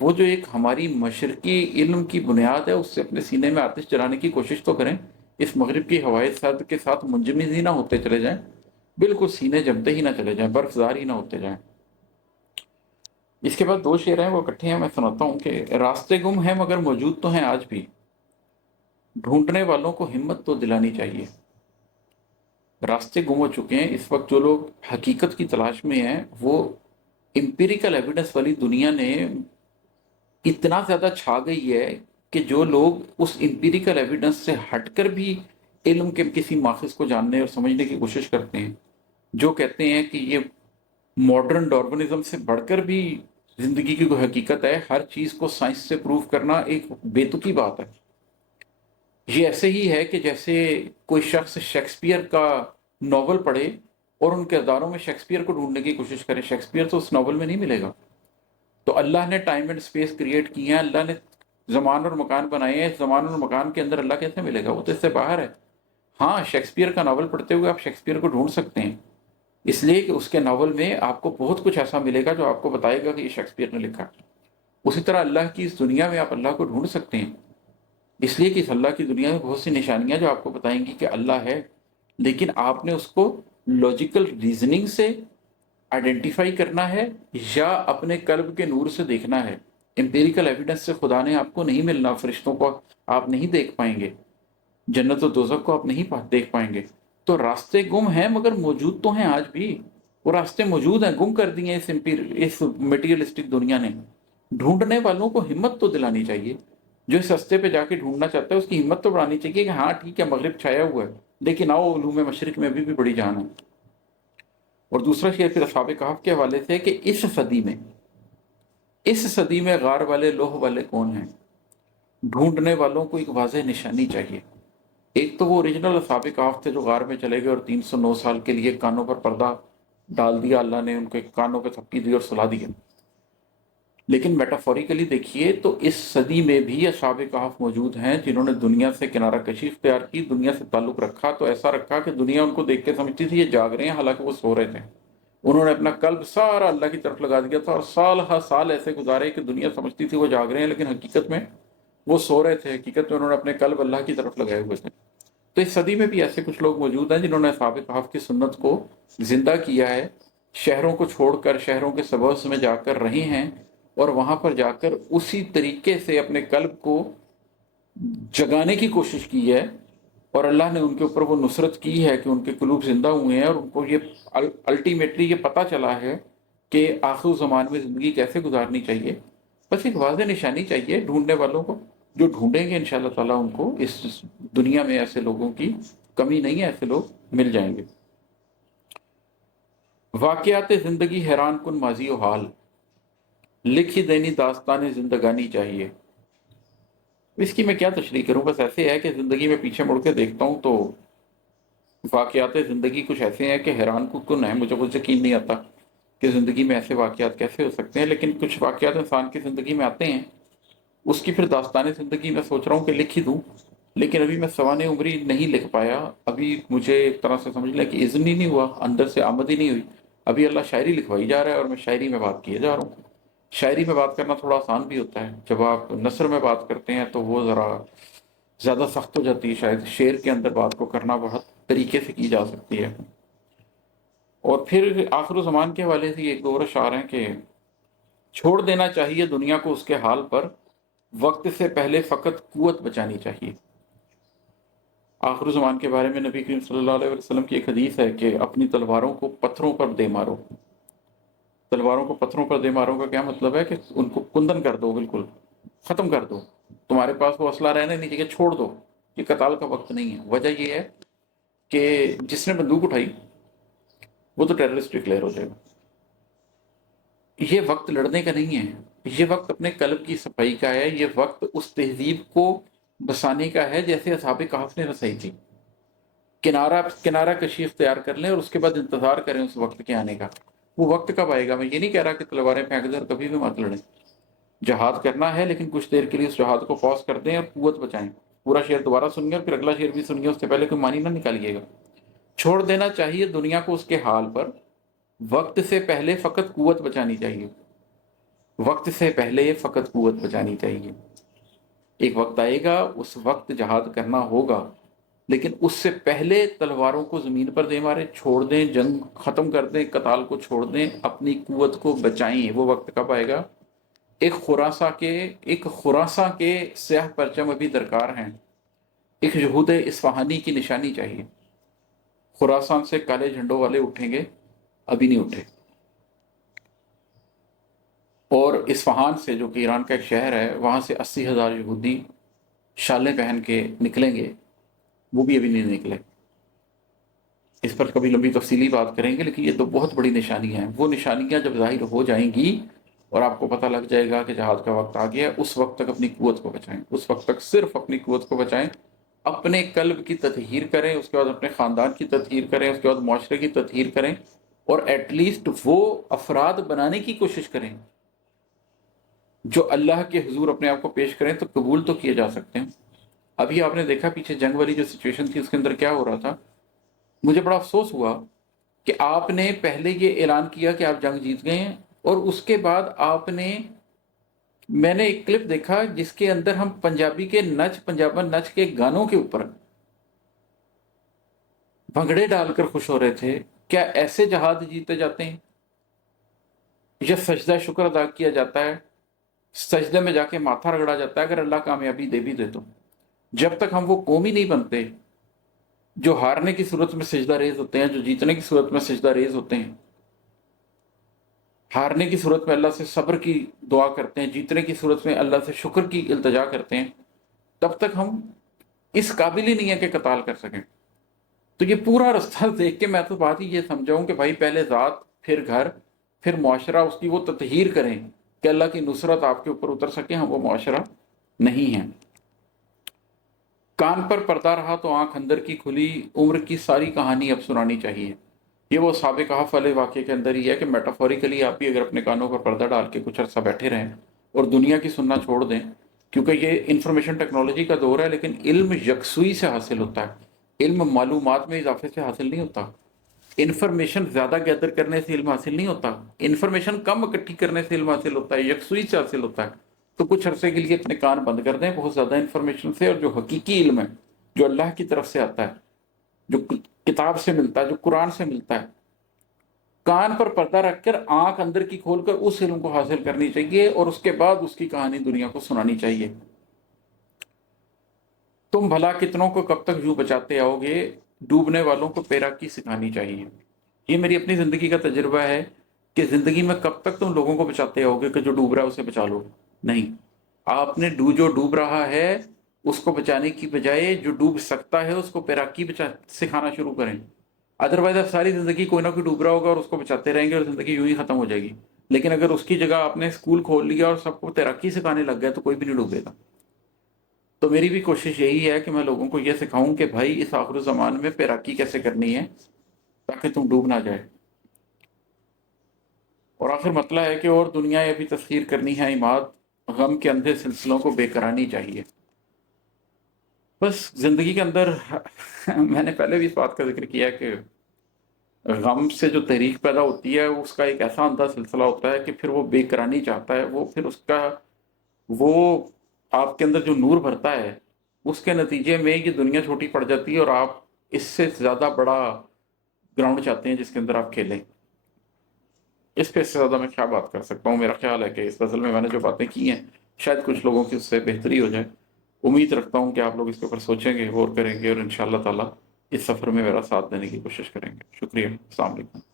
وہ جو ایک ہماری مشرقی علم کی بنیاد ہے، اس سے اپنے سینے میں آتش جلانے کی کوشش تو کریں، اس مغرب کی ہوائے سرد کے ساتھ منجمد ہی نہ ہوتے چلے جائیں، بالکل سینے جمتے ہی نہ چلے جائیں، برف زار ہی نہ ہوتے جائیں۔ اس کے بعد دو شعر ہیں، وہ اکٹھے ہیں، میں سناتا ہوں کہ راستے گم ہیں مگر موجود تو ہیں آج بھی، ڈھونڈنے والوں کو ہمت تو دلانی چاہیے۔ راستے گم ہو چکے ہیں اس وقت، جو لوگ حقیقت کی تلاش میں ہیں وہ امپیریکل ایویڈنس والی دنیا نے اتنا زیادہ چھا گئی ہے کہ جو لوگ اس امپیریکل ایویڈنس سے ہٹ کر بھی علم کے کسی ماخذ کو جاننے اور سمجھنے کی کوشش کرتے ہیں، جو کہتے ہیں کہ یہ ماڈرن ڈارونزم سے بڑھ کر بھی زندگی کی کوئی حقیقت ہے، ہر چیز کو سائنس سے پروف کرنا ایک بیتکی بات ہے۔ یہ ایسے ہی ہے کہ جیسے کوئی شخص شیکسپیئر کا ناول پڑھے اور ان کرداروں میں شیکسپیئر کو ڈھونڈنے کی کوشش کرے، شیکسپیئر تو اس ناول میں نہیں ملے گا۔ تو اللہ نے ٹائم اینڈ اسپیس کریٹ کی ہیں، اللہ نے زمان اور مکان بنائے ہیں، اس زمان اور مکان کے اندر اللہ کیسے ملے گا؟ وہ تو اس سے باہر ہے۔ ہاں، شیکسپیئر کا ناول پڑھتے ہوئے آپ شیکسپیئر کو ڈھونڈ سکتے ہیں، اس لیے کہ اس کے ناول میں آپ کو بہت کچھ ایسا ملے گا جو آپ کو بتائے گا کہ یہ شیکسپیئر نے لکھا۔ اسی طرح اللہ کی اس دنیا میں آپ اللہ کو ڈھونڈ سکتے ہیں، اس لیے کہ اس اللہ کی دنیا میں بہت سی نشانیاں جو آپ کو بتائیں گی کہ اللہ ہے، لیکن آپ نے اس کو لاجیکل ریزننگ سے آئیڈینٹیفائی کرنا ہے یا اپنے قلب کے نور سے دیکھنا ہے۔ امپیریکل ایویڈنس سے خدا نے آپ کو نہیں ملنا، فرشتوں کو آپ نہیں دیکھ پائیں گے، جنت و دوزخ کو آپ نہیں دیکھ پائیں گے۔ تو راستے گم ہیں مگر موجود تو ہیں آج بھی، وہ راستے موجود ہیں، گم کر دیے اس میٹیریلسٹک دنیا نے۔ ڈھونڈنے والوں کو ہمت تو دلانی چاہیے، جو اس راستے پہ جا کے ڈھونڈنا چاہتا ہے اس کی ہمت تو بڑھانی چاہیے کہ ہاں ٹھیک ہے مغرب چھایا ہوا ہے، لیکن آؤ علوم مشرق میں بھی بڑی جان ہے۔ اور دوسرا شعر پھر اصحاب کہف کے حوالے سے کہ اس صدی میں غار والے لوح والے کون ہیں؟ ڈھونڈنے والوں کو ایک واضح نشانی چاہیے۔ ایک تو وہ اوریجنل اصحاب کہف تھے جو غار میں چلے گئے اور 309 سال کے لیے کانوں پر پردہ ڈال دیا، اللہ نے ان کے کانوں پہ تھپکی دی اور سلا دیا۔ لیکن میٹافوریکلی دیکھیے تو اس صدی میں بھی اصحاب کہف موجود ہیں جنہوں نے دنیا سے کنارہ کشی اختیار کی، دنیا سے تعلق رکھا، تو ایسا رکھا کہ دنیا ان کو دیکھ کے سمجھتی تھی یہ جاگ رہے ہیں، حالانکہ وہ سو رہے تھے۔ انہوں نے اپنا قلب سارا اللہ کی طرف لگا دیا تھا اور سال ہر سال ایسے گزارے کہ دنیا سمجھتی تھی وہ جاگ رہے ہیں، لیکن حقیقت میں وہ سو رہے تھے، حقیقت میں انہوں نے اپنے قلب اللہ کی طرف لگائے ہوئے تھے۔ تو اس صدی میں بھی ایسے کچھ لوگ موجود ہیں جنہوں نے اصحاب کہف کی سنت کو زندہ کیا ہے، شہروں کو چھوڑ کر شہروں کے سبربز میں جا کر رہے ہیں اور وہاں پر جا کر اسی طریقے سے اپنے قلب کو جگانے کی کوشش کی ہے، اور اللہ نے ان کے اوپر وہ نصرت کی ہے کہ ان کے قلوب زندہ ہوئے ہیں، اور ان کو یہ الٹیمیٹلی یہ پتہ چلا ہے کہ آخر زمان میں زندگی کیسے گزارنی چاہیے۔ بس ایک واضح نشانی چاہیے ڈھونڈنے والوں کو، جو ڈھونڈیں گے انشاءاللہ تعالیٰ ان کو اس دنیا میں ایسے لوگوں کی کمی نہیں ہے، ایسے لوگ مل جائیں گے۔ واقعات زندگی حیران کن ماضی و حال، لکھی دینی داستان زندگانی چاہیے۔ اس کی میں کیا تشریح کروں، بس ایسے ہے کہ زندگی میں پیچھے مڑ کے دیکھتا ہوں تو واقعات زندگی کچھ ایسے ہیں کہ حیران کن ہیں، مجھے خود یقین نہیں آتا کہ زندگی میں ایسے واقعات کیسے ہو سکتے ہیں، لیکن کچھ واقعات انسان کی زندگی میں آتے ہیں، اس کی پھر داستان زندگی میں سوچ رہا ہوں کہ لکھ ہی دوں، لیکن ابھی میں سوانح عمری نہیں لکھ پایا، ابھی مجھے ایک طرح سے سمجھ لیں کہ اذن ہی نہیں ہوا، اندر سے آمد ہی نہیں ہوئی۔ ابھی اللہ شاعری لکھوائی جا رہا ہے اور میں شاعری میں بات کیے جا رہا ہوں۔ شاعری میں بات کرنا تھوڑا آسان بھی ہوتا ہے، جب آپ نثر میں بات کرتے ہیں تو وہ ذرا زیادہ سخت ہو جاتی ہے، شاید شعر کے اندر بات کو کرنا بہت طریقے سے کی جا سکتی ہے۔ اور پھر آخر و زمان کے حوالے سے ایک دو اور اشعار ہیں کہ چھوڑ دینا چاہیے دنیا کو اس کے حال پر، وقت سے پہلے فقط قوت بچانی چاہیے۔ آخر زمان کے بارے میں نبی کریم صلی اللہ علیہ وسلم کی ایک حدیث ہے کہ اپنی تلواروں کو پتھروں پر دے مارو۔ تلواروں کو پتھروں پر دے مارو کا کیا مطلب ہے کہ ان کو کندن کر دو، بالکل ختم کر دو، تمہارے پاس وہ اسلحہ رہنے نہیں چاہیے، چھوڑ دو، یہ قتال کا وقت نہیں ہے۔ وجہ یہ ہے کہ جس نے بندوق اٹھائی وہ تو ٹیررسٹ ڈکلیئر ہو جائے گا۔ یہ وقت لڑنے کا نہیں ہے، یہ وقت اپنے قلب کی صفائی کا ہے، یہ وقت اس تہذیب کو بسانے کا ہے جیسے اصحاب کہف نے رسائی تھی۔ کنارہ کشی اختیار کر لیں اور اس کے بعد انتظار کریں اس وقت کے آنے کا۔ وہ وقت کب آئے گا؟ میں یہ نہیں کہہ رہا کہ تلواریں پھینک دیں اور کبھی بھی مت لڑیں، جہاد کرنا ہے لیکن کچھ دیر کے لیے اس جہاد کو پاس کر دیں اور قوت بچائیں۔ پورا شعر دوبارہ سنیے اور پھر اگلا شعر بھی سنیے، اس سے پہلے کوئی معنی نہ نکالیے گا۔ چھوڑ دینا چاہیے دنیا کو اس کے حال پر، وقت سے پہلے فقط قوت بچانی چاہیے۔ وقت سے پہلے فقط قوت بچانی چاہیے. ایک وقت آئے گا اس وقت جہاد کرنا ہوگا، لیکن اس سے پہلے تلواروں کو زمین پر دے مارے، چھوڑ دیں، جنگ ختم کر دیں، قتال کو چھوڑ دیں، اپنی قوت کو بچائیں. وہ وقت کب آئے گا؟ ایک خراساں کے سیاہ پرچم ابھی درکار ہیں. ایک یہود اصفہانی کی نشانی چاہیے. خراسان سے کالے جھنڈوں والے اٹھیں گے، ابھی نہیں اٹھے. اور اصفہان سے، جو کہ ایران کا ایک شہر ہے، وہاں سے 80,000 یہودی شالیں پہن کے نکلیں گے، وہ بھی ابھی نہیں نکلے. اس پر کبھی لمبی تفصیلی بات کریں گے، لیکن یہ تو بہت بڑی نشانیاں ہیں. وہ نشانیاں جب ظاہر ہو جائیں گی اور آپ کو پتہ لگ جائے گا کہ جہاد کا وقت آ گیا ہے، اس وقت تک اپنی قوت کو بچائیں. اس وقت تک صرف اپنی قوت کو بچائیں. اپنے قلب کی تطہیر کریں، اس کے بعد اپنے خاندان کی تطہیر کریں، اس کے بعد معاشرے کی تطہیر کریں، اور ایٹ لیسٹ وہ افراد بنانے کی کوشش کریں جو اللہ کے حضور اپنے آپ کو پیش کریں تو قبول تو کیے جا سکتے ہیں. ابھی آپ نے دیکھا پیچھے جنگ والی جو سچویشن تھی، اس کے اندر کیا ہو رہا تھا. مجھے بڑا افسوس ہوا کہ آپ نے پہلے یہ اعلان کیا کہ آپ جنگ جیت گئے ہیں، اور اس کے بعد میں نے ایک کلپ دیکھا جس کے اندر ہم پنجابی کے پنجابن نچ کے گانوں کے اوپر بھنگڑے ڈال کر خوش ہو رہے تھے. کیا ایسے جہاد جیتے جاتے ہیں؟ یا سجدہ شکر ادا کیا جاتا ہے، سجدے میں جا کے ماتھا رگڑا جاتا ہے اگر اللہ کامیابی دے بھی دے تو؟ جب تک ہم وہ قوم ہی نہیں بنتے جو ہارنے کی صورت میں سجدہ ریز ہوتے ہیں، جو جیتنے کی صورت میں سجدہ ریز ہوتے ہیں، ہارنے کی صورت میں اللہ سے صبر کی دعا کرتے ہیں، جیتنے کی صورت میں اللہ سے شکر کی التجا کرتے ہیں، تب تک ہم اس قابل ہی نہیں ہے کہ قتال کر سکیں. تو یہ پورا رستہ دیکھ کے میں تو بات ہی یہ سمجھاؤں کہ بھائی پہلے ذات، پھر گھر، پھر معاشرہ، اس کی وہ تطہیر کریں کہ اللہ کی نصرت آپ کے اوپر اتر سکے. ہم وہ معاشرہ نہیں ہیں. کان پر پردہ رہا تو آنکھ اندر کی کھلی، عمر کی ساری کہانی اب سنانی چاہیے. یہ وہ سابق کہف والے واقعے کے اندر ہی ہے کہ میٹافوریکلی آپ بھی اگر اپنے کانوں پر پردہ ڈال کے کچھ عرصہ بیٹھے رہیں اور دنیا کی سننا چھوڑ دیں، کیونکہ یہ انفارمیشن ٹیکنالوجی کا دور ہے، لیکن علم یکسوئی سے حاصل ہوتا ہے. علم معلومات میں اضافے سے حاصل نہیں ہوتا. انفارمیشن زیادہ گیدر کرنے سے علم حاصل نہیں ہوتا. انفارمیشن کم اکٹھی کرنے سے علم حاصل ہوتا ہے، یکسوئی سے حاصل ہوتا ہے. تو کچھ عرصے کے لیے اپنے کان بند کر دیں بہت زیادہ انفارمیشن سے، اور جو حقیقی علم ہے، جو اللہ کی طرف سے آتا ہے، جو کتاب سے ملتا ہے، جو قرآن سے ملتا ہے، کان پر پردہ رکھ کر آنکھ اندر کی کھول کر اس علم کو حاصل کرنی چاہیے، اور اس کے بعد اس کی کہانی دنیا کو سنانی چاہیے. تم بھلا کتنوں کو کب تک یوں بچاتے آؤ گے، ڈوبنے والوں کو تیراکی سکھانی چاہیے. یہ میری اپنی زندگی کا تجربہ ہے کہ زندگی میں کب تک تم لوگوں کو بچاتے آؤ گے کہ جو ڈوب رہا ہے اسے بچا لو. نہیں، آپ نے جو ڈوب رہا ہے اس کو بچانے کی بجائے جو ڈوب سکتا ہے اس کو تیراکی سکھانا شروع کریں. ادروائز آپ ساری زندگی کوئی نہ کوئی ڈوب رہا ہوگا اور اس کو بچاتے رہیں گے اور زندگی یوں ہی ختم ہو جائے گی. لیکن اگر اس کی جگہ آپ نے اسکول کھول لیا اور سب کو تیراکی سکھانے لگ گئے تو کوئی بھی نہیں ڈوبے گا. تو میری بھی کوشش یہی ہے کہ میں لوگوں کو یہ سکھاؤں کہ بھائی اس آخر الزمان میں تیراکی کیسے کرنی ہے تاکہ تم ڈوب نہ جائے. اور آخر مسئلہ ہے کہ اور دنیا ابھی تسخیر کرنی ہے عماد، غم کے اندھے سلسلوں کو بے کرانی چاہیے. بس زندگی کے اندر میں نے پہلے بھی اس بات کا ذکر کیا کہ غم سے جو تحریک پیدا ہوتی ہے اس کا ایک ایسا اندھا سلسلہ ہوتا ہے کہ پھر وہ بے کرانی چاہتا ہے. وہ پھر اس کا وہ آپ کے اندر جو نور بھرتا ہے اس کے نتیجے میں یہ دنیا چھوٹی پڑ جاتی ہے اور آپ اس سے زیادہ بڑا گراؤنڈ چاہتے ہیں جس کے اندر آپ کھیلیں. اس پہ اس سے زیادہ میں کیا بات کر سکتا ہوں. میرا خیال ہے کہ اس غزل میں نے جو باتیں کی ہیں شاید کچھ لوگوں کی اس سے بہتری ہو جائے. امید رکھتا ہوں کہ آپ لوگ اس کے اوپر سوچیں گے، غور کریں گے، اور انشاءاللہ تعالی اس سفر میں میرا ساتھ دینے کی کوشش کریں گے. شکریہ. السلام علیکم.